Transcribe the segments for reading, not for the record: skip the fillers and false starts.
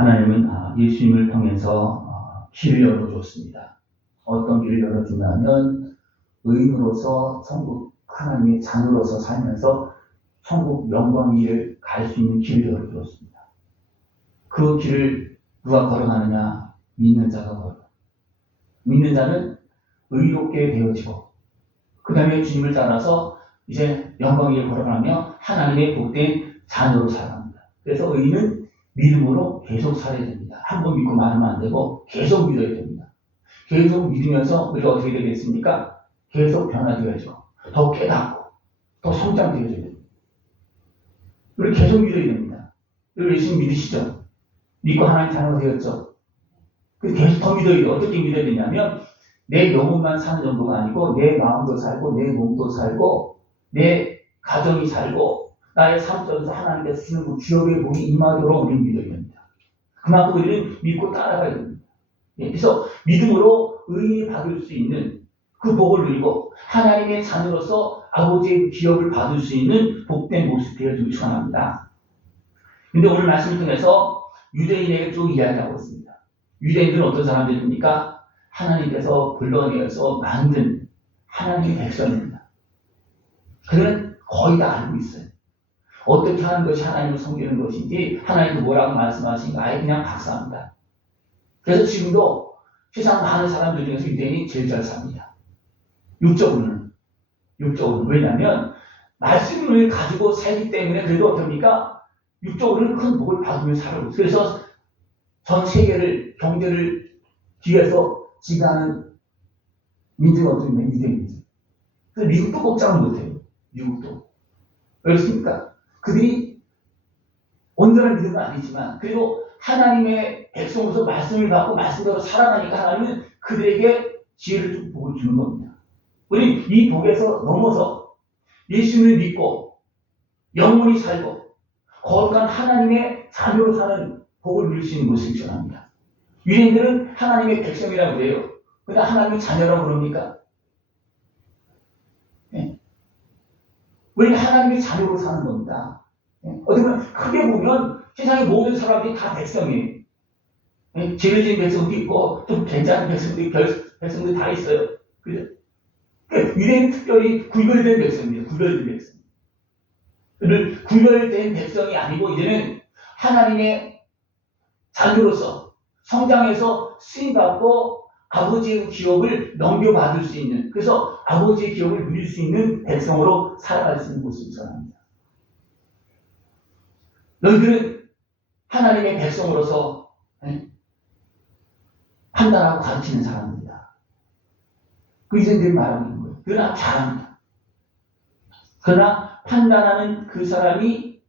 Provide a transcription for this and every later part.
하나님은 예수님을 통해서 길을 열어줬습니다. 어떤 길을 열어주냐면 의인으로서 천국 하나님의 자녀로서 살면서 천국 영광 위를 갈 수 있는 길을 열어주었습니다. 그 길을 누가 걸어가느냐? 믿는 자가 걸어가. 믿는 자는 의롭게 되어지고 그 다음에 주님을 따라서 이제 영광 위를 걸어가며 하나님의 복된 자녀로 살아갑니다. 그래서 의인은 믿음으로 계속 살아야 됩니다. 한 번 믿고 말하면 안 되고 계속 믿어야 됩니다. 계속 믿으면서 우리가 어떻게 되겠습니까? 계속 변화되어지고 더 깨닫고 더 성장되어져야 됩니다. 우리 계속 믿어야 됩니다. 우리 예수님 믿으시죠? 믿고 하나님 자녀가 되었죠? 계속 더 믿어야 돼요. 어떻게 믿어야 되냐면 내 영혼만 사는 정도가 아니고 내 마음도 살고 내 몸도 살고 내 가정이 살고 나의 삶 속에서 하나님께서 주시는 그 기업의 복이 임하도록 우리는 믿어야 됩니다. 그만큼 우리는 믿고 따라가야 됩니다. 그래서 믿음으로 의인이 받을 수 있는 그 복을 누리고 하나님의 자녀로서 아버지의 기업을 받을 수 있는 복된 모습 되어주기 축원합니다. 근데 오늘 말씀을 통해서 유대인에게 쭉 이야기하고 있습니다. 유대인들은 어떤 사람들입니까? 하나님께서 불러내어서 만든 하나님의 백성입니다. 그들은 거의 다 알고 있어요. 어떻게 하는 것이 하나님을 섬기는 것인지 하나님도 뭐라고 말씀하신가 아예 그냥 박사합니다. 그래서 지금도 세상 많은 사람들 중에서 유대인이 제일 잘 삽니다. 육적으로는. 왜냐하면 말씀을 가지고 살기 때문에 그래도 어떻습니까? 육적으로는 큰 복을 받으며 살아오고 있어요. 그래서 전 세계를 경제를 뒤에서 지배하는 민주가 어떻게 되면 유대인이죠. 그래서 미국도 꼼짝을 못해요. 미국도. 왜 그렇습니까? 그들이 온전한 믿음은 아니지만 그리고 하나님의 백성으로서 말씀을 받고 말씀대로 살아가니까 하나님은 그들에게 지혜를 좀 복을 주는 겁니다. 우리 이 복에서 넘어서 예수님을 믿고 영원히 살고 거룩한 하나님의 자녀로 사는 복을 누릴 수 있는 것을 전합니다. 유대인들은 하나님의 백성이라고 그래요. 그러나 하나님의 자녀라고 그럽니까? 우리는 하나님의 자녀로 사는 겁니다. 어떻게 보면 크게 보면 세상의 모든 사람들이 다 백성이에요. 죄를 지은 백성도 있고 좀 괜찮은 백성도 다 있어요. 그죠? 유대인은 특별히 구별된 백성입니다. 구별된 백성. 구별된 백성이 아니고 이제는 하나님의 자녀로서 성장해서 쓰임받고 아버지의 기업을 넘겨받을 수 있는, 그래서 아버지의 기업을 누릴 수 있는 백성으로 살아갈 수 있는 모습을 전합니다. 너희들은 하나님의 백성으로서 판단하고 가르치는 사람입니다. 그 이전들이 말하는 거예요. 그러나 잘합니다. 그러나 판단하는 그 사람이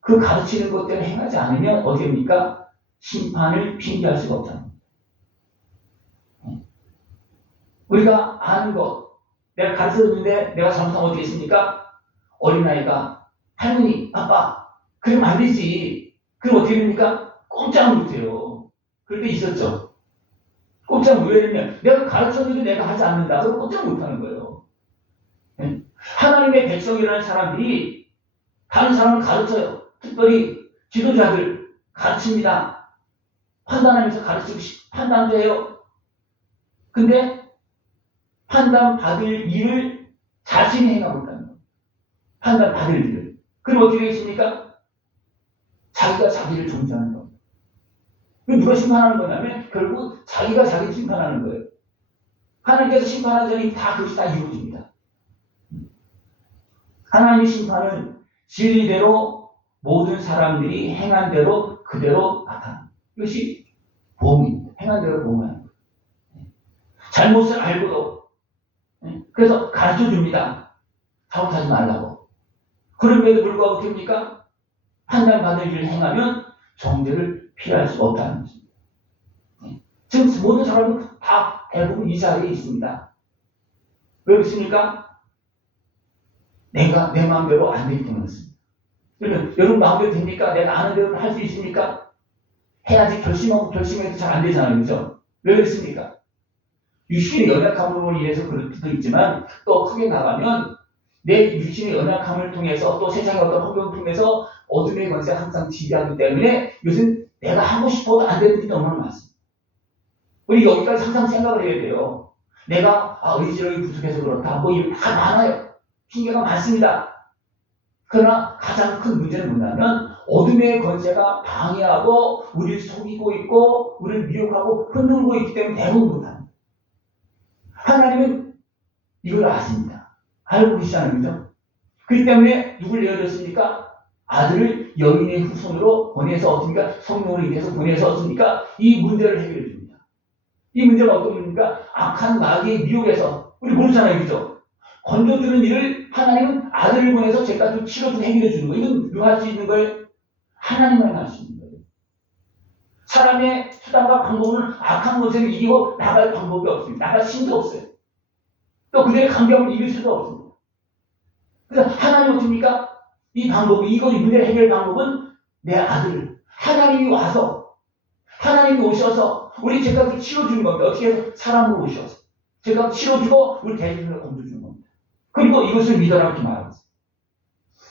그 가르치는 것 때문에 행하지 않으면 어떻게 됩니까? 심판을 핑계할 수가 없잖아요. 우리가 아는 것, 내가 가르쳐줬는데 내가 잘못하면 어떻게 했습니까? 어린아이가 할머니, 아빠, 그러면 안 되지. 그럼 어떻게 됩니까? 꼼짝을 못해요. 그럴 때 있었죠. 꼼짝을 왜 했냐면 내가 가르쳐줘도 내가 하지 않는다. 그럼 꼼짝 못하는 거예요. 하나님의 백성이라는 사람들이 다른 사람을 가르쳐요. 특별히 지도자들 가르칩니다. 판단하면서 가르치고 판단도 해요. 근데 판단받을 일을 자신이 행하고 있다는 거예요. 판단받을 일을. 그럼 어떻게 되겠습니까? 자기가 자기를 존재하는 겁니다. 누가 심판하는 거냐면 결국 자기가 자기를 심판하는 거예요. 하나님께서 심판하자니 다 그것이 다 이루어집니다. 하나님의 심판은 진리대로 모든 사람들이 행한 대로 그대로 나타납니다. 이것이 보험입니다. 행한 대로 보험하는 거예요. 잘못을 알고도 그래서 가르쳐줍니다. 잘못하지 말라고. 그럼에도 불구하고 어떻게 합니까? 판단받을 일을 행하면 정죄를 피할 수 없다는 것입니다. 지금 모든 사람은 다 대부분 이 자리에 있습니다. 왜 그렇습니까? 내가 내 마음대로 안 되기 때문이었습니다. 그러면 여러분 마음대로 됩니까? 내가 아는 대로 할 수 있습니까? 해야지 결심해도 잘 안 되잖아요. 그죠? 왜 그렇습니까? 육신의 연약함으로 인해서 그럴 수도 있지만 또 크게 나가면 내 육신의 연약함을 통해서 또 세상의 어떤 환경을 통해서 어둠의 권세가 항상 지배하기 때문에 이것은 내가 하고 싶어도 안 되는 일이 너무나 많습니다. 우리 여기까지 항상 생각을 해야 돼요. 내가 의지력이 부족해서 그렇다. 뭐 이런 다 많아요. 핑계가 많습니다. 그러나 가장 큰 문제는 뭐냐면 어둠의 권세가 방해하고 우리를 속이고 있고 우리를 미혹하고 흔들고 있기 때문에 대부분 못합니다. 하나님은 이걸 아십니다. 알고 계시잖아요. 그죠? 그렇기 때문에 누굴 내어줬습니까? 아들을 여인의 후손으로 보내서 어떻습니까? 성령으로 인해서 보내서 어떻습니까? 이 문제를 해결해 줍니다. 이 문제가 어떤 문제입니까? 악한 마귀의 미혹에서 우리 모르잖아요. 그죠? 건져주는 일을 하나님은 아들을 보내서 죄값을 치러주고 해결해 주는 거예요. 이건 누가 할 수 있는 거예요? 하나님만 할 수 있는 거예요. 사람의 수단과 방법은 악한 것을 이기고 나갈 방법이 없습니다. 나갈 힘도 없어요. 또 그들의 감정을 이길 수도 없습니다. 그래서 하나님 어떻습니까? 이 방법이, 이 문제 해결 방법은 내 아들, 하나님이 와서, 하나님이 오셔서 우리 죄값을 치러주는 겁니다. 어떻게 해서? 사람으로 오셔서. 죄값을 치러주고 우리 대신을 건져주는 겁니다. 그리고 이것을 믿어라 이렇게 말합니다.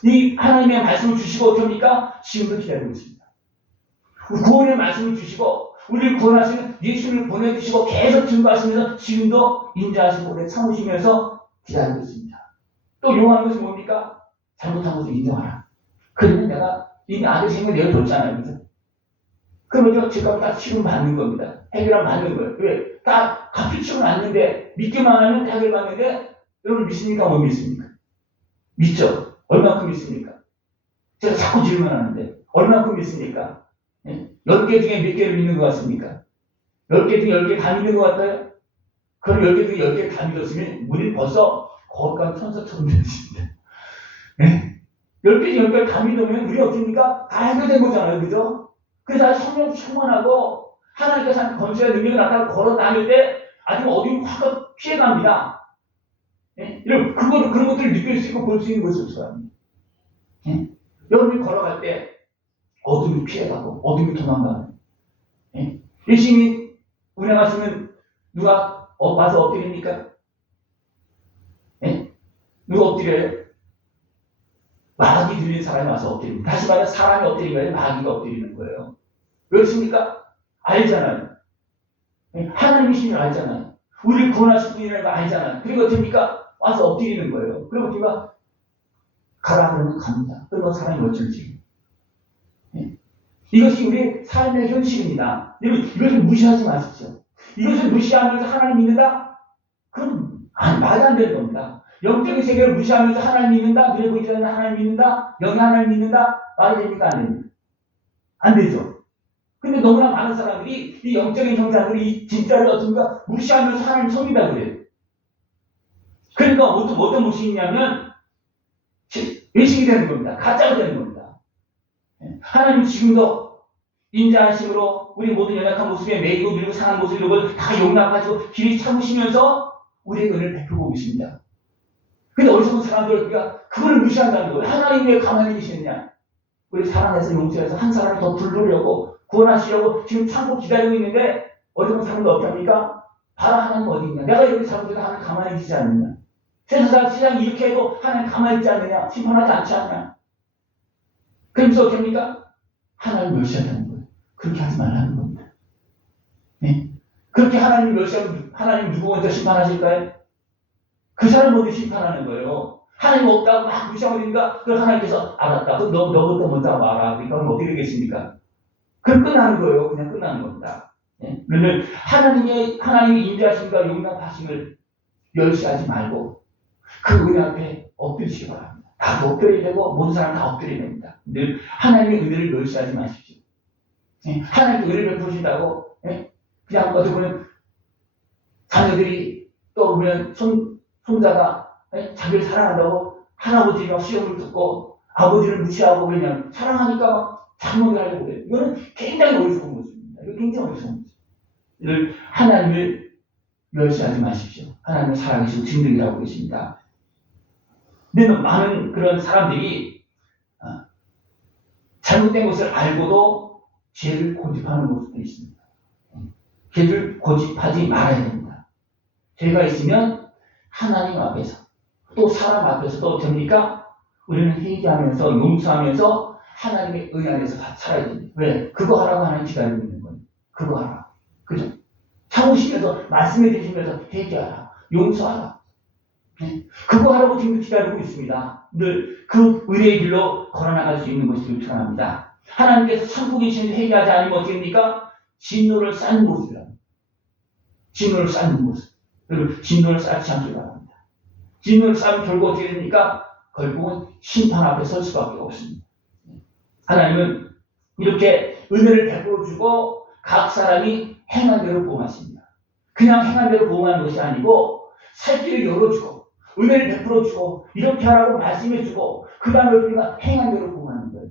이 하나님의 말씀을 주시고 어떻게 합니까? 지금도 기다리고 있습니다. 구원의 말씀을 주시고 우리를 구원하시는 예수님을 보내주시고 계속 증거하시면서 지금도 인자하시고 오래 참으시면서 기다리고 있습니다. 또 요구하는 것은 뭡니까? 잘못한 것을 인정하라. 그러면 내가 이미 아들 생명 내어줬잖아요. 그죠? 그러면 제가 다 치료 받는 겁니다. 해결하면 받는 거예요. 왜? 다 갚을 치고 났는데 믿기만 하면 해결 받는데 여러분 믿습니까? 못 믿습니까? 믿죠? 얼마큼 믿습니까? 제가 자꾸 질문하는데 얼마큼 믿습니까? 10개 중에 몇 개를 믿는 것 같습니까? 10개 중에 10개 다 믿는 것 같아요? 그럼 10개 중에 10개 다 믿었으면 우리는 벌써 거룩한 천사처럼 되십니다. 네? 10개 중에 10개를 다 믿으면 우리 어떻습니까? 다 해결된 거잖아요. 그죠? 그래서 성령 충만하고 하나님께서 한 권세의 능력이 나타나고 걸어 다닐 때 아주 어디로 확 피해갑니다. 네? 그런 것들을 느낄 수 있고 볼 수 있는 것을 좋아합니다. 네? 여러분이 걸어갈 때 어둠이 피해가고 어둠이 도망가고 네? 열심히 운행하시면 누가 와서 엎드립니까? 네? 누가 엎드려요? 마귀 들린 사람이 와서 엎드립니다. 다시 말해 사람이 엎드리는 게 아니라 마귀가 엎드리는 거예요. 그렇습니까? 알잖아요. 네? 하나님의 신을 알잖아요. 우리를 구원하실 분이라는 걸 알잖아요. 그리고 어떻습니까? 와서 엎드리는 거예요. 그리고 우리가 가라 그러면 갑니다. 그러면 사람이 어쩔지. 네? 이것이 우리의 삶의 현실입니다. 여러분 이것을 무시하지 마십시오. 이것을 무시하면서 하나님 믿는다? 그럼 말도 안 되는 겁니다. 영적인 세계를 무시하면서 하나님 믿는다? 눈에 보이지 않는 하나님 믿는다? 영의 하나님 믿는다? 말이 됩니까? 안 됩니까? 안 되죠. 근데 너무나 많은 사람들이 이 영적인 형상을 이 진짜를 어떤가 무시하면서 하나님 섬긴다고 그래요. 그러니까 어떤 무시이냐면 외식이 되는 겁니다. 가짜가 되는 겁니다. 하나님 지금도 인자하심으로 우리 모든 연약한 모습에 매이고 밀고 상한 모습을 다 용납하시고 길이 참으시면서 우리의 은혜를 베풀고 계십니다. 근데 어리석은 사람들 우리가 그걸 무시한다는 거예요. 하나님 왜 가만히 계시느냐? 우리 사랑해서 용서해서 한 사람을 더 부르려고 구원하시려고 지금 참고 기다리고 있는데 어리석은 사람들 어떻게 합니까? 바로 하나님 어디 있냐? 내가 이렇게 잘못해도 하나님 가만히 계시지 않느냐? 세상이 이렇게 해도 하나님 가만히 있지 않느냐? 심판하지 않지 않냐? 그러면서 어떻게 합니까? 하나님 멸시한다는 거예요. 그렇게 하지 말라는 겁니다. 네? 그렇게 하나님 멸시하면 하나님 누구 먼저 심판하실까요? 그 사람 먼저 심판하는 거예요. 하나님 없다고 막 무시하고 있으니까 그걸 하나님께서 알았다. 그럼 너부터 먼저 와라. 그러니까 그럼 어떻게 되겠습니까? 그럼 끝나는 거예요. 그냥 끝나는 겁니다. 네? 그러면 하나님의 인자하심과 용납하심을 멸시하지 말고 그 은혜 앞에 엎드리시기 바랍니다. 다 엎드려야 되고 모든 사람 다 엎드려야 됩니다. 늘 하나님의 은혜를 멸시하지 마십시오. 네? 하나님께 은혜를 베푸신다고 네? 그냥 어떻게 보면 자녀들이 또 보면 손자가 네? 자기를 사랑한다고 할아버지가 시험을 듣고 아버지를 무시하고 그냥 사랑하니까 막 장모를 하려고 그래요. 이거는 굉장히 어리석은 모습입니다. 이거 굉장히 어리석은 모습. 늘 하나님을 멸시하지 마십시오. 하나님을 살아계시고 진득이라고 계십니다. 근데 많은 그런 사람들이 잘못된 것을 알고도 죄를 고집하는 모습도 있습니다. 죄를 고집하지 말아야 됩니다. 죄가 있으면 하나님 앞에서 또 사람 앞에서도 됩니까? 우리는 회개하면서 용서하면서 하나님의 의 안에서 살아야 됩니다. 왜? 그거 하라고 하나님 기다리고 있는 거예요. 그거 하라. 그죠? 참으시면서, 말씀해 주시면서 회개하라. 용서하라. 네? 그거 하라고 지금 기다리고 있습니다. 늘 그 은혜의 길로 걸어나갈 수 있는 것을 축원합니다. 하나님께서 참고 계시는데 회개하지 않으면 어떻게 됩니까? 진노를 쌓는 모습이라. 진노를 쌓는 모습. 그리고 진노를 쌓지 않기 바랍니다. 진노를 쌓으면 결국 어떻게 됩니까? 결국은 심판 앞에 설 수밖에 없습니다. 하나님은 이렇게 은혜를 베풀어 주고 각 사람이 행한 대로 보호하십니다. 그냥 행한 대로 보호하는 것이 아니고 살 길을 열어주고 은혜를 베풀어 주고 이렇게 하라고 말씀해 주고 그 다음에 우리가 행한 대로 보호하는 거예요.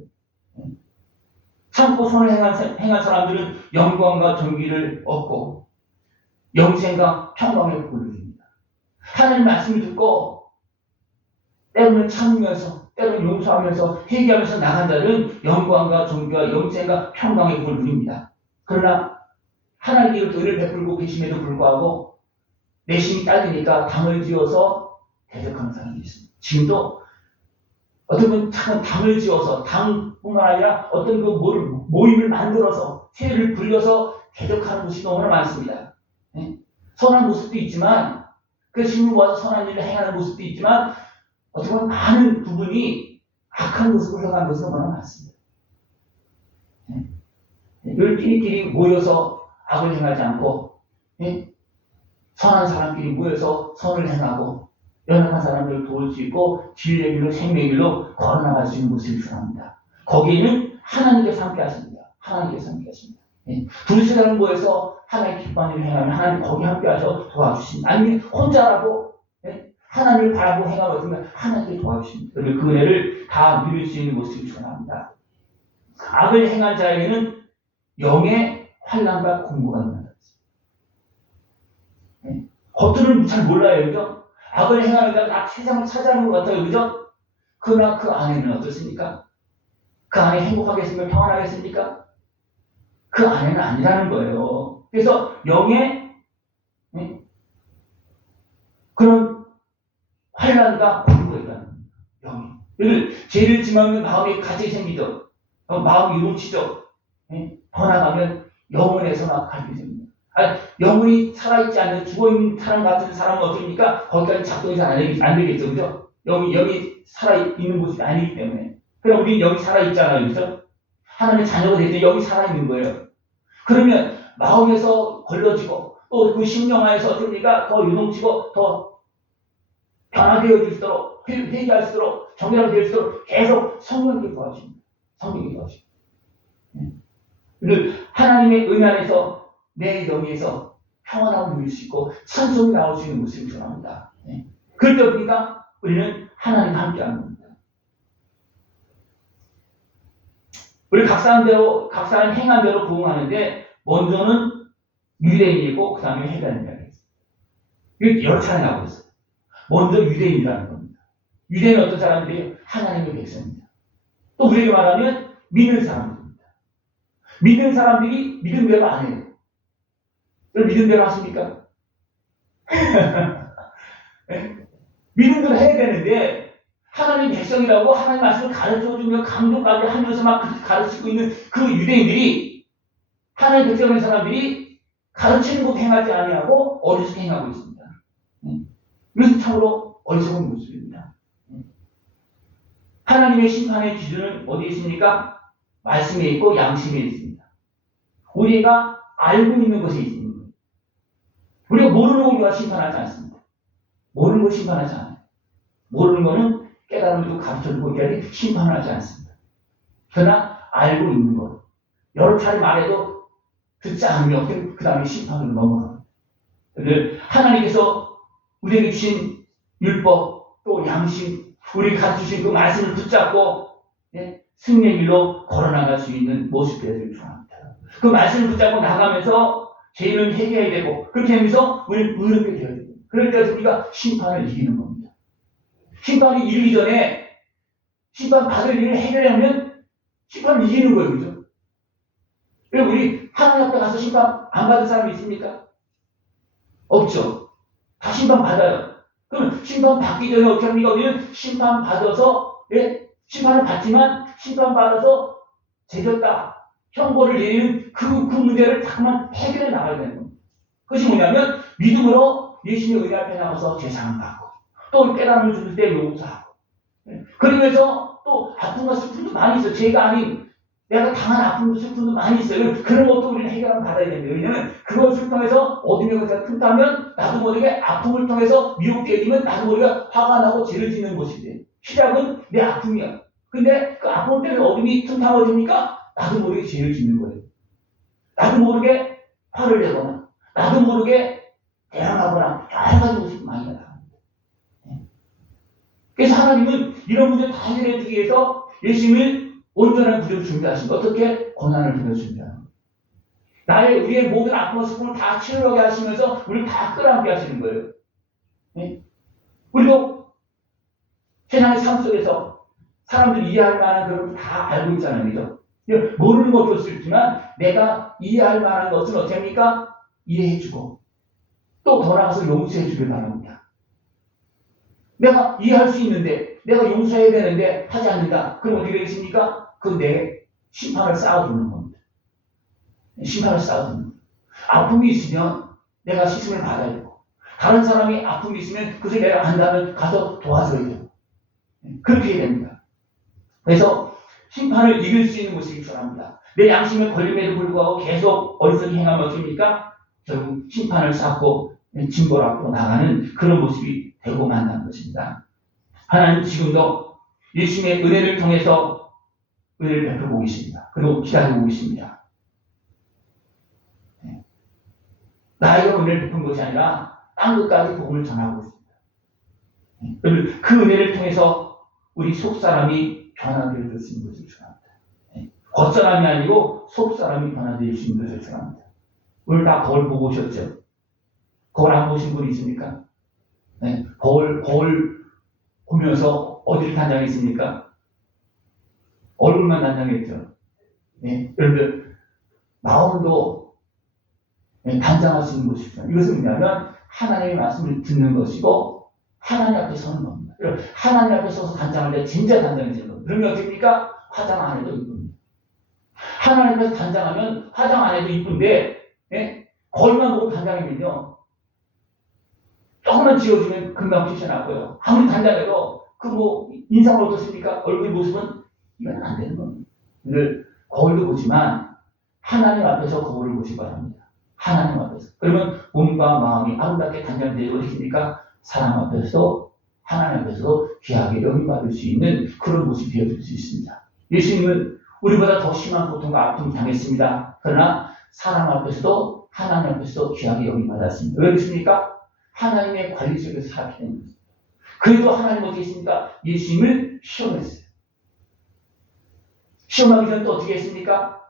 참고 선을 행한 사람들은 영광과 존귀를 얻고 영생과 평강의 복을 누립니다. 하나님 말씀을 듣고 때로는 참으면서 때로는 용서하면서 회개하면서 나간 자들은 영광과 존귀와 영생과 평강의 복을 누립니다. 그러나 하나님께서 은혜를 베풀고 계심에도 불구하고 내심이 딸리니까 당을 지어서 대적하는 사람이 있습니다. 지금도 어떤 분은 당을 지어서 당뿐만 아니라 어떤 그 모임을 만들어서 세를 불려서 대적하는 것이 너무나 많습니다. 네? 선한 모습도 있지만 그 신을 모아서 선한 일을 행하는 모습도 있지만 어떻게 보면 많은 부분이 악한 모습을 흘러가는 것이 너무나 많습니다. 네? 열끼리끼리 모여서 악을 행하지 않고 네? 선한 사람끼리 모여서 선을 행하고 연약한 사람들을 도울 수 있고 진리의 길로 생명의 길로 걸어나갈 수 있는 모습을 전합니다. 거기에는 하나님께서 함께 하십니다. 하나님께서 함께 하십니다. 예. 두세 사람 모여서 하나님의 기뻐하는 일을 행하면 하나님 거기 함께 하셔서 도와주십니다. 아니면 혼자라고 예? 하나님을 바라보고 행하면 어쩌면 하나님께 도와주십니다. 그리고 그 은혜를 다 누릴 수 있는 모습을 전합니다. 악을 행한 자에게는 영의 환난과 공고가 있는다. 예. 겉으로는 잘 몰라요. 그죠? 악을 행하는 자가 세상을 차지하는 것 같아요. 그죠? 그러나 그 안에는 어떻습니까? 그 안에 행복하겠습니까? 평안하겠습니까? 그 안에는 아니라는 거예요. 그래서 영의 그런 환란과 공고가 있다는 거예요. 영이. 죄를 지으면 마음이 가책이 생기죠. 마음이 요동치죠. 더 나가면 영혼에서 막 갈등이 생깁니다. 영혼이 살아있지 않는 죽어있는 사람 같은 사람은 어떻습니까? 거기까지 작동이 잘 안 되겠죠. 그죠? 영이 살아있는 모습이 아니기 때문에. 그럼 우리 영이 살아있잖아요. 그죠? 하나님의 자녀가 될 때 영이 살아있는 거예요. 그러면 마음에서 걸러지고 또 그 심령 안에서 어떻습니까? 더 유동치고 더 변화되어 질 수 있도록 회개할 수 있도록 정결하게 될 수 있도록 계속 성령께 도와줍니다. 성령께 도와줍니다. 그리고 하나님의 은혜 안에서 내 영에서 평안함을 누릴 수 있고 찬송이 나올 수 있는 모습을 전합니다. 그럴 때 우리가 우리는 하나님과 함께하는 겁니다. 우리 각 사람 행한 대로 부응하는데 먼저는 유대인이고 그 다음에 헬라인이라고 했어요. 이거 여러 차례 나오고 있어요. 먼저 유대인이라는 겁니다. 유대인은 어떤 사람들이에요? 하나님의 백성입니다. 또 우리에게 말하면 믿는 사람들입니다. 믿는 사람들이 믿은 대로 안 해요. 믿은 대로 하십니까? 믿은 대로 해야 되는데 하나님 백성이라고 하나님 말씀을 가르쳐주며 강조까지 하면서 막 가르치고 있는 그 유대인들이 하나님 백성의 사람들이 가르치는 것 행하지 아니하고 어리석게 행하고 있습니다. 이것은 참으로 어리석은 모습입니다. 하나님의 심판의 기준은 어디에 있습니까? 말씀에 있고 양심에 있습니다. 우리가 알고 있는 것에 있습니다. 우리가 모르는 거 우리가 심판하지 않습니다. 모르는 거 심판하지 않아요. 모르는 거는 깨달음을 가르쳐주고 이렇게 심판하지 않습니다. 그러나 알고 있는 것, 여러 차례 말해도 듣지 않으면 그 다음에 심판으로 넘어갑니다. 하나님께서 우리에게 주신 율법 또 양심, 우리에게 가르쳐주신 그 말씀을 붙잡고 승리의 길로 걸어나갈 수 있는 모습 되기를 축원합니다. 그 말씀을 붙잡고 나가면서 죄는 해결해야 되고 그렇게 하면서 우리는 의롭게 되어야 됩니다. 그러니까 우리가 심판을 이기는 겁니다. 심판이 이르기 전에 심판 받을 일을 해결하면 심판을 이기는 거예요. 그죠? 그리고 우리 하나님 앞에 가서 심판 안 받은 사람이 있습니까? 없죠. 다 심판 받아요. 그럼 심판 받기 전에 어떻게 합니까? 우리는 심판 받아서 심판을 받지만 심판받아서 죄졌다 형벌을 내리는 그 문제를 자꾸만 해결해 나가야 되는 겁니다. 그것이 뭐냐면 믿음으로 예수님의 은혜 앞에 나가서 죄사함 받고 또 깨달음을 주실 때 용서하고 그러면서 또 아픔과 슬픔도 많이 있어요. 죄가 아닌 내가 당한 아픔도 슬픔도 많이 있어요. 그런 것도 우리는 해결하면 받아야 됩니다. 왜냐하면 그것을 통해서 어둠의 것을 틈타면 나도 모르게 아픔을 통해서 미혹되어지면 나도 모르게 화가 나고 죄를 짓는 것이 돼요. 시작은 내 아픔이야. 근데 그 아픔 때문에 어둠이 틈타워집니까? 나도 모르게 죄를 짓는 거예요. 나도 모르게 화를 내거나 나도 모르게 대항하거나 여러 가지 모습이 많이 나타납니다. 그래서 하나님은 이런 문제를 다 해결해 주기 위해서 예수님을 온전한 구조를 준비하신 거. 어떻게? 고난을 통해 준비하는 거예요. 우리의 모든 아픔과 슬픔을 다 치료하게 하시면서 우리를 다 끌어안게 하시는 거예요. 네? 우리도 세상의 삶 속에서 사람들 이해할 만한 그런 걸 다 알고 있잖아요. 그죠? 모르는 것도 있지만 내가 이해할 만한 것은 어떻게 합니까? 이해해주고 또 더 나아가서 용서해주길 바랍니다. 내가 이해할 수 있는데 내가 용서해야 되는데 하지 않는다. 그럼 어떻게 되겠습니까? 그 내 심판을 쌓아두는 겁니다. 심판을 쌓아두는 겁니다. 아픔이 있으면 내가 시슴을 받아야 되고 다른 사람이 아픔이 있으면 그것을 내가 안다면 가서 도와줘야 되고 그렇게 해야 됩니다. 그래서 심판을 이길 수 있는 모습이 필요합니다. 내 양심에 걸림에도 불구하고 계속 어리석이 행하면 어떻습니까? 결국 심판을 쌓고 징벌 앞으로 나가는 그런 모습이 되고 만난 것입니다. 하나님 지금도 예수님의 은혜를 통해서 은혜를 베풀고 계십니다. 그리고 기다리고 계십니다. 나에게 은혜를 베푼 것이 아니라 땅 끝까지 복음을 전하고 있습니다. 그 은혜를 통해서 우리 속사람이 변화되어질 수 있는 것을 축원합니다. 겉사람이 아니고 속사람이 변화될 수 있는 것을 축원합니다. 오늘 다 거울 보고 오셨죠? 거울 안 보신 분 있습니까? 네, 거울 보면서 어디를 단장했습니까? 얼굴만 단장했죠. 네, 여러분들 마음도 단장할 수 있는 것이죠. 이것은 뭐냐면 하나님의 말씀을 듣는 것이고 하나님 앞에 서는 겁니다. 하나님 앞에 서서 단장할 때 진짜 단장해지는 겁니다. 그러면 어떻습니까? 화장 안 해도 이쁩니다. 하나님 앞에서 단장하면 화장 안 해도 이쁜데 거울만 보고 단장이면요 조금만 지워주면 금방 빛이 나고요. 아무리 단장해도 인상을 어떻습니까? 얼굴 모습은 이건 안 되는 겁니다. 늘 거울도 보지만 하나님 앞에서 거울을 보시기 바랍니다. 하나님 앞에서. 그러면 몸과 마음이 아름답게 단장되고 어떻습니까? 사람 앞에서도 하나님 앞에서도 귀하게 여김받을 수 있는 그런 모습이 되어질 수 있습니다. 예수님은 우리보다 더 심한 고통과 아픔을 당했습니다. 그러나 사람 앞에서도 하나님 앞에서도 귀하게 여김받았습니다. 왜 그렇습니까? 하나님의 관리 속에서 살았기 때문입니다. 그래도 하나님 어떻게 했습니까? 예수님을 시험했어요. 시험하기 전에 또 어떻게 했습니까?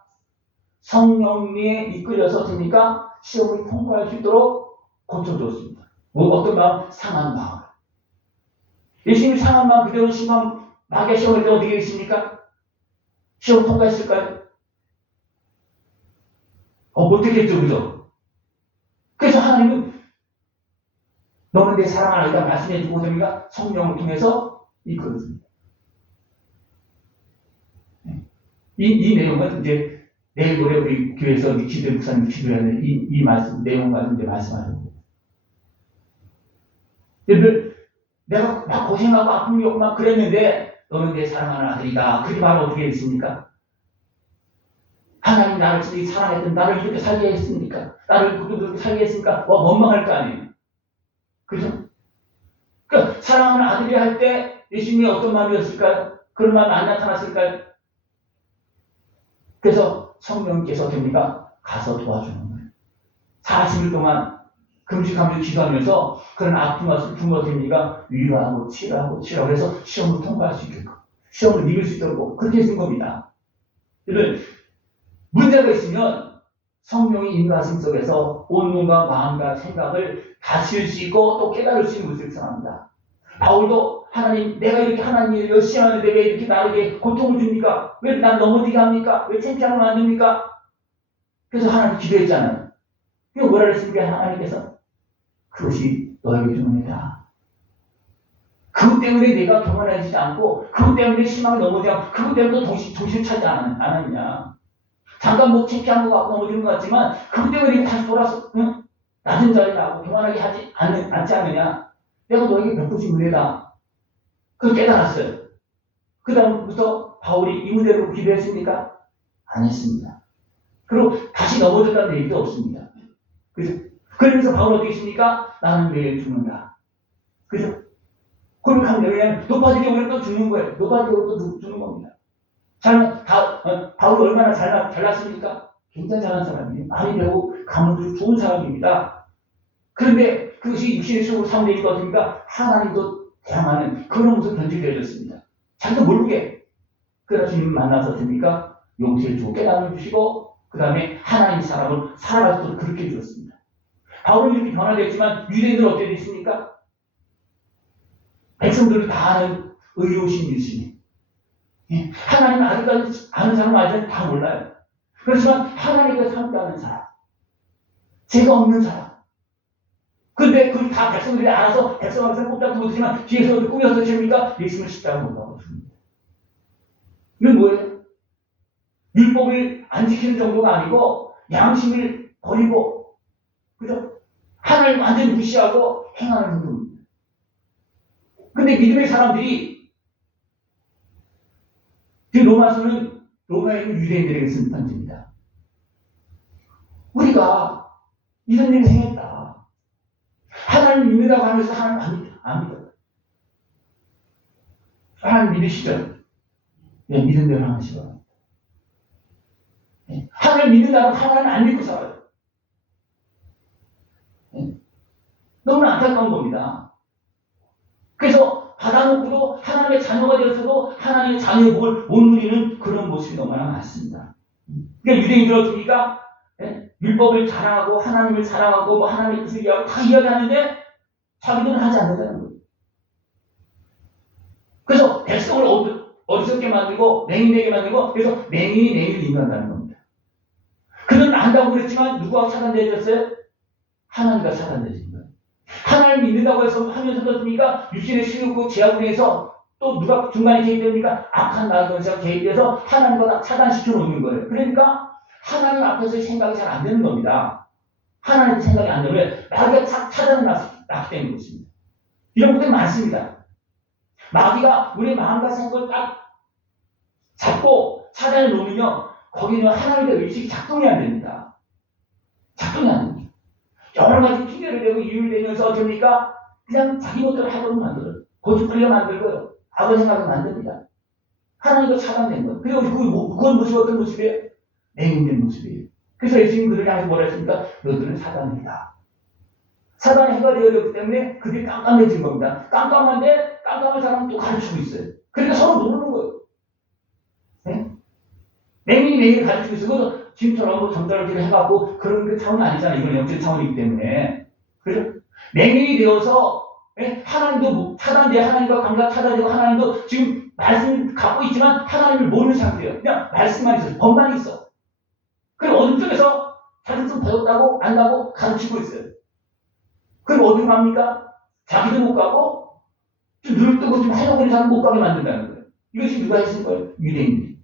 성령에 이끌려서 됩니까? 시험을 통과할 수 있도록 고쳐줬습니다. 어떤 마음? 상한 마음. 예수님이 상한 마음 그대로 심한 마귀의 시험을 때 어떻게 했습니까? 시험 통과했을까요? 못했겠죠, 그죠? 그래서 하나님은 너는 내 사랑하는 아이다 말씀해주고 됩니까? 성령을 통해서 이끌었습니다. 이 내용은 이제 내일 모레 우리 교회에서 기도의 목사님 기도하는 이 말씀, 내용 가지고 이제 말씀하는 겁니다. 내가 막 고생하고 아픔이 없고 막 그랬는데 너는 내 사랑하는 아들이다. 그렇게 말하면 어떻게 했습니까? 하나님 나를 진짜 사랑했던 나를 이렇게 살게 했습니까? 나를 그렇게 살게 했으니까 원망할 거 아니에요. 그죠? 그러니까 사랑하는 아들이 할 때 예수님이 어떤 마음이었을까요? 그런 마음이 안 나타났을까요? 그래서 성령께서 됩니까? 가서 도와주는 거예요. 40일 동안 금식하면서 기도하면서 그런 아픔과 슬픔과 됩니까? 위로하고 치료하고 해서 시험을 통과할 수 있게끔 시험을 이길 수 있도록 그렇게 해준 겁니다. 여러분 문제가 있으면 성령이 인도하심 속에서 온 몸과 마음과 생각을 다스릴 수 있고 또 깨달을 수 있는 것을 전합니다. 바울도 하나님 내가 이렇게 하나님 일을 열심히 하는데 왜 이렇게 나에게 고통을 줍니까? 왜 난 넘어지게 합니까? 왜 창피하게 만듭니까? 그래서 하나님 기도했잖아요. 이거 뭐라 그랬습니까? 하나님께서 그것이 너에게 주는 일이다. 그것 때문에 내가 교만해지지 않고, 그것 때문에 희망이 넘어지지 않고, 그것 때문에 또 정신을 차지 않았냐. 잠깐 뭐 창피한 것 같고 넘어지는 것 같지만, 그것 때문에 다시 돌아서, 응? 낮은 자리에 나고 교만하게 하지 않지 않느냐. 내가 너에게 베푸신 은혜다. 그걸 깨달았어요. 그 다음부터 바울이 이 무대로 기도했습니까? 안 했습니다. 그리고 다시 넘어졌다는 얘기도 없습니다. 그죠? 그러면서 바울 어떻게 했습니까? 나는 내일 죽는다. 그죠? 고백하면 왜냐면 높아지게 오면 또 죽는 거예요. 높아지게 오면 또 죽는 겁니다. 바울이 얼마나 잘났습니까? 굉장히 잘난 사람이에요. 말이 되고 가문도 좋은 사람입니다. 그런데 그것이 육신의 수로 사무되는 것 같으니까 하나님도 대항하는 그런 모습을 변질되어졌습니다. 자기도 모르게. 그러나 주님 만나서 됩니까? 용서해 주고 깨달음을 주시고 그 다음에 하나님 사람을 살아갈 수 있도록 그렇게 해주었습니다. 바울은 이렇게 변화됐지만 유대인들은 어떻게 됐습니까? 백성들을 다 아는 의로우신 예수님. 하나님 아직까지 아는 사람은 아직까지 다 몰라요. 그렇지만 하나님과 함께하는 사람, 죄가 없는 사람. 근데 그걸 다 백성들이 알아서 백성 앞에서 꼼짝도 못하지만 뒤에서 꾸며서 줍니까? 예수님을 십자가 못 박아 줍니다. 이건 뭐예요? 율법을 안 지키는 정도가 아니고 양심을 버리고, 그죠? 하나님 완전히 무시하고 행하는 행동입니다. 근데 믿음의 사람들이 지금 로마서는 로마에 있는 유대인들에게 쓴 편지입니다. 우리가 이런 일을 행했다. 하나님 믿는다고 하면서 하나님 안 믿어요. 하나님 믿으시죠? 네, 믿은 대로 하시기 바랍니다. 하나님 믿는다고 하나님 안 믿고 살아요. 너무 안타까운 겁니다. 그래서 받아놓고도 하나님의 자녀가 되어서도 하나님의 자녀의 복을 못 누리는 그런 모습이 너무나 많습니다. 그러니까 유대인들 어떻습니까? 율법을 자랑하고 하나님을 사랑하고 뭐 하나님의 뜻을 이해하고 다 이야기하는데 자기들은 하지 않는다는 거예요. 그래서 백성을 어리석게 만들고 맹인되게 만들고 그래서 맹인이 맹인을 인도한다는 겁니다. 그들은 안다고 그랬지만 누가 차단되어졌어요? 하나님과 차단되어진 거예요. 하나님 믿는다고 해서 하면서도 어떻습니까? 육신의 실력과 제약을 해서 또 누가 중간에 개입됩니까? 악한 나그네가 개입돼서 하나님과 차단시켜 놓는 거예요. 그러니까 하나님 앞에서 생각이 잘 안 되는 겁니다. 하나님 생각이 안 되면 마귀가 차단을 놨기 때문에 그렇습니다. 이런 것들이 많습니다. 마귀가 우리의 마음과 생각을 딱 잡고 차단해 놓으면요, 거기는 하나님의 의식이 작동이 안 됩니다. 작동이 안 됩니다. 여러 가지 피해를 대고 이유를 대면서 어쩝니까? 그냥 자기 것대로 하도록 만들어요. 고집부리게 만들고요. 악을 생각을 만듭니다. 하나님과 차단된 것. 그리고 그건 모습이 어떤 모습이에요? 맹인된 모습이에요. 그래서 예수님 그들을 향해서 뭐라 했습니까? 너희들은 사단이다. 사단의 해가 되어졌기 때문에 그들이 깜깜해진 겁니다. 깜깜한데 깜깜한 사람은 또 가르치고 있어요. 그러니까 서로 모르는 거예요. 네? 맹인이 맹인을 가르치고 있어요. 그것도 지금처럼 뭐 전달기를 해갖고 그런 그 차원이 아니잖아요. 이건 영적 차원이기 때문에. 그죠? 맹인이 되어서 하나님도 차단돼 하나님과 관계가 차단되고 하나님도 지금 말씀을 갖고 있지만 하나님을 모르는 상태예요. 그냥 말씀만 있어요. 법만 있어. 그럼 어느 쪽에서 자신좀 배웠다고 안다고 가르치고 있어요. 그럼 어디로 갑니까? 자기도 못 가고 좀 눈을 뜨고 좀 하려고 하는 사람 못 가게 만든다는 거예요. 이것이 누가 했을 거예요? 유대인들이.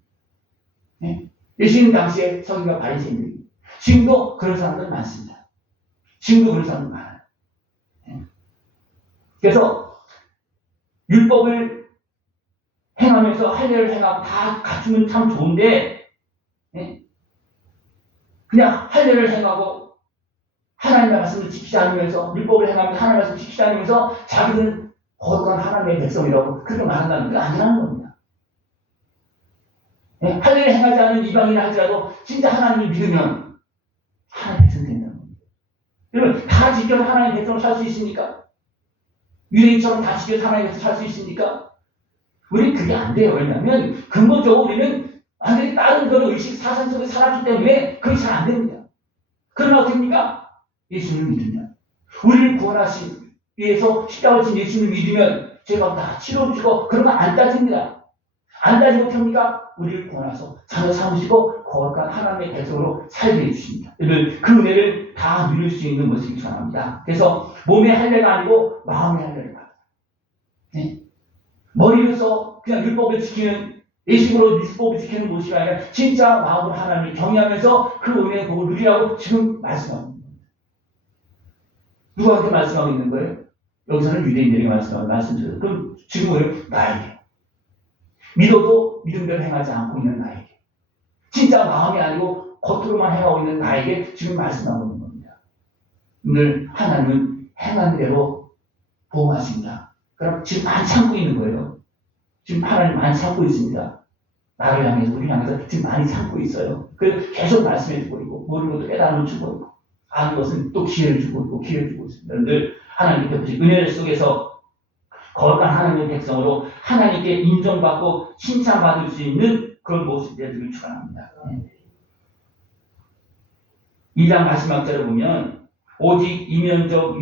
네? 예수님 당시에 서기가 바리새인들이. 지금도 그런 사람들 많습니다. 지금도 그런 사람들 많아요. 네? 그래서 율법을 행하면서 할례를 행하고 다 갖추면 참 좋은데 네? 그냥 할례를 행하고 하나님의 말씀을 지키지 않으면서 율법을 행하면서 하나님의 말씀을 지키지 않으면서 자기는 거룩한 하나님의 백성이라고 그렇게 말한다는 게 아니라는 겁니다. 네? 할례를 행하지 않은 이방인을 할지라도 진짜 하나님을 믿으면 하나님의 백성이 된다는 겁니다. 여러분 다 지켜서 하나님의 백성으로 살 수 있습니까? 유대인처럼 다 지켜서 하나님의 백성으로 살 수 있습니까? 우리는 그게 안 돼요. 왜냐하면 근본적으로 우리는 완전히 다른 그런 의식 사상 속에 살았기 때문에 그게 잘 안 됩니다. 그러나 어떻습니까? 예수님을 믿으면 우리를 구원하시기 위해서 십자가를 진 예수님을 믿으면 죄가 다 치러주시고 그런 거 안 따집니다. 안 따지고 펴니까 우리를 구원하셔서 자녀 삼으시고 거룩한 하나님의 백성으로 살게 해주십니다. 그 은혜를 다 누릴 수 있는 모습이 전합니다. 그래서 몸의 할례가 아니고 마음의 할례를 받아요. 네? 머리로서 그냥 율법을 지키는 예식으로 율법을 지키는 모습이 아니라 진짜 마음으로 하나님을 경외하면서 그 은혜의 복을 누리라고 지금 말씀하고 있는 거예요. 누구한테 말씀하고 있는 거예요? 여기서는 유대인들에게 말씀드려요. 그럼 지금 우리는 나에게 믿어도 믿음대로 행하지 않고 있는 나에게 진짜 마음이 아니고 겉으로만 행하고 있는 나에게 지금 말씀하고 있는 겁니다. 오늘 하나님은 행한 대로 보호하십니다. 그럼 지금 많이 참고 있는 거예요. 지금 하나님 많이 참고 있습니다. 나를 향해서 우리를 향해서 지금 많이 참고 있어요. 그래서 계속 말씀해 주고 있고 모르는 것도 깨달음을 주고 있고 아는 것은 또 기회를 주고 있고 기회를 주고 있습니다. 늘 하나님께 보시 은혜 속에서 거룩한 하나님의 백성으로 하나님께 인정받고 칭찬받을 수 있는 그런 모습 되기를 축원합니다. 2장 마지막 절을 보면 오직 이면적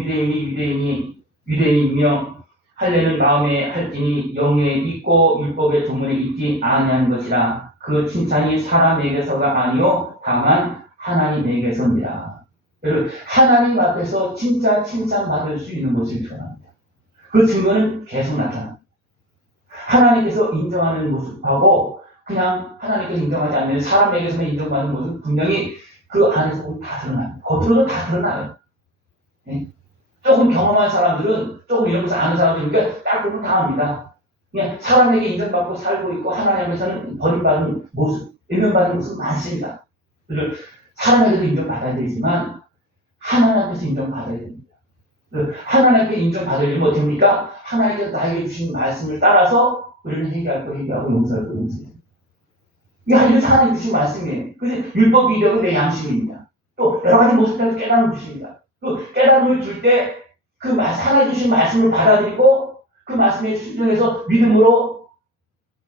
유대인이며 할례는 마음에 할지니 영에 있고 율법의 조문에 있지 아니한 것이라. 그 칭찬이 사람에게서가 아니요 다만 하나님에게서니라. 여러분 하나님 앞에서 진짜 칭찬받을 수 있는 것을 전합니다. 그 증거는 계속 나타납니다. 하나님께서 인정하는 모습하고 그냥 하나님께서 인정하지 않는 사람에게서만 인정받는 모습 분명히 그 안에서 다 드러나요. 겉으로도 다 드러나요. 네? 조금 경험한 사람들은 조금 이런 것을 아는 사람들이니까 딱 보면 다 압니다. 그냥 사람에게 인정받고 살고 있고 하나님에서는 버림받은 모습, 외면받은 모습 많습니다. 사람에게도 인정받아야 되지만 하나님 앞에서 인정받아야 됩니다. 하나님께 인정받으려면 뭐 됩니까? 하나님께서 나에게 주신 말씀을 따라서 우리는 회개할 거 회개하고 용서할 거 용서해요. 이게 하나님 주신 말씀이에요. 그래서 율법이 되고 내 양심입니다. 또 여러 가지 모습들에서 깨달음을 주십니다. 그 깨달음을 줄 때 그 하나님 주신 말씀을 받아들이고 그 말씀에 순종해서 믿음으로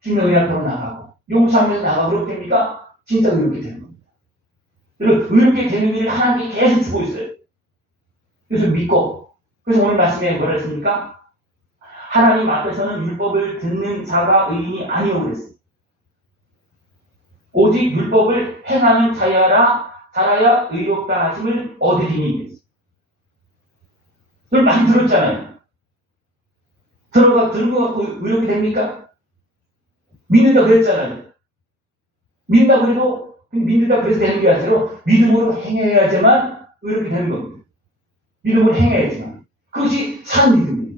주님의 은혜 앞으로 나가고 용서하면서 나가고 그렇게 됩니까? 진짜 의롭게 되는 겁니다. 여러분 의롭게 되는 일을 하나님께 계속 주고 있어요. 그래서 믿고 그래서 오늘 말씀에 뭐라 했습니까? 하나님 앞에서는 율법을 듣는 자가 의인이 아니오 그랬어요. 오직 율법을 행하는 자라야 의롭다 하심을 얻으리니 그랬어요. 그걸 많이 들었잖아요. 들은 거 갖고 의롭게 됩니까? 믿는다 그랬잖아요. 믿는다 그래도 믿는다 그래서 되는 게 아니라 믿음으로 행해야지만 의롭게 되는 겁니다. 믿음으로 행해야지만. 그것이 산 믿음이에요.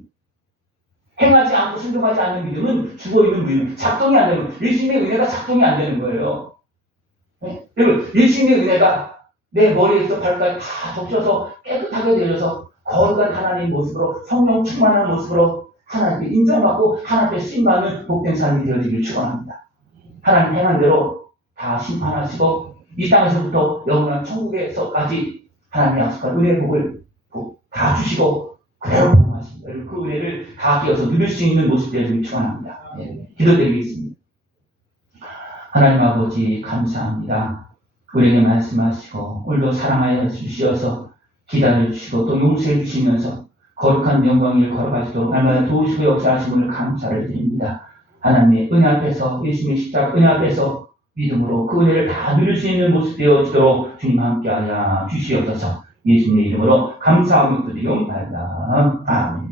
행하지 않고 순종하지 않는 믿음은 죽어있는 믿음. 작동이 안 되는 거예요. 예수님의 은혜가 작동이 안 되는 거예요. 네? 여러분 예수님의 은혜가 내 머리에서 발까지 다 덮쳐서 깨끗하게 내려서 거룩한 하나님 모습으로 성령 충만한 모습으로 하나님께 인정받고 하나님께 쓰임받는 복된 삶이 되어지기를 축원합니다. 하나님 행한 대로 다 심판하시고 이 땅에서부터 영원한 천국에서까지 하나님의 약속한 은혜의 복을 다 주시고 그대로 복음하십니다. 그 은혜를 다 끼어서 누릴 수 있는 모습 되어지기를 축원합니다. 기도드리겠습니다. 하나님 아버지 감사합니다. 우리에게 말씀하시고 오늘도 사랑하여 주시어서 기다려 주시고 또 용서해 주시면서 거룩한 영광을 걸어가시도록 날마다 도우시고 역사하심을 감사를 드립니다. 하나님의 은혜 앞에서 예수님의 십자가 은혜 앞에서 믿음으로 그 은혜를 다 누릴 수 있는 모습 되어지도록 주님 함께하여 주시옵소서. 예수님의 이름으로 감사하며 드리옵나이다. 아멘.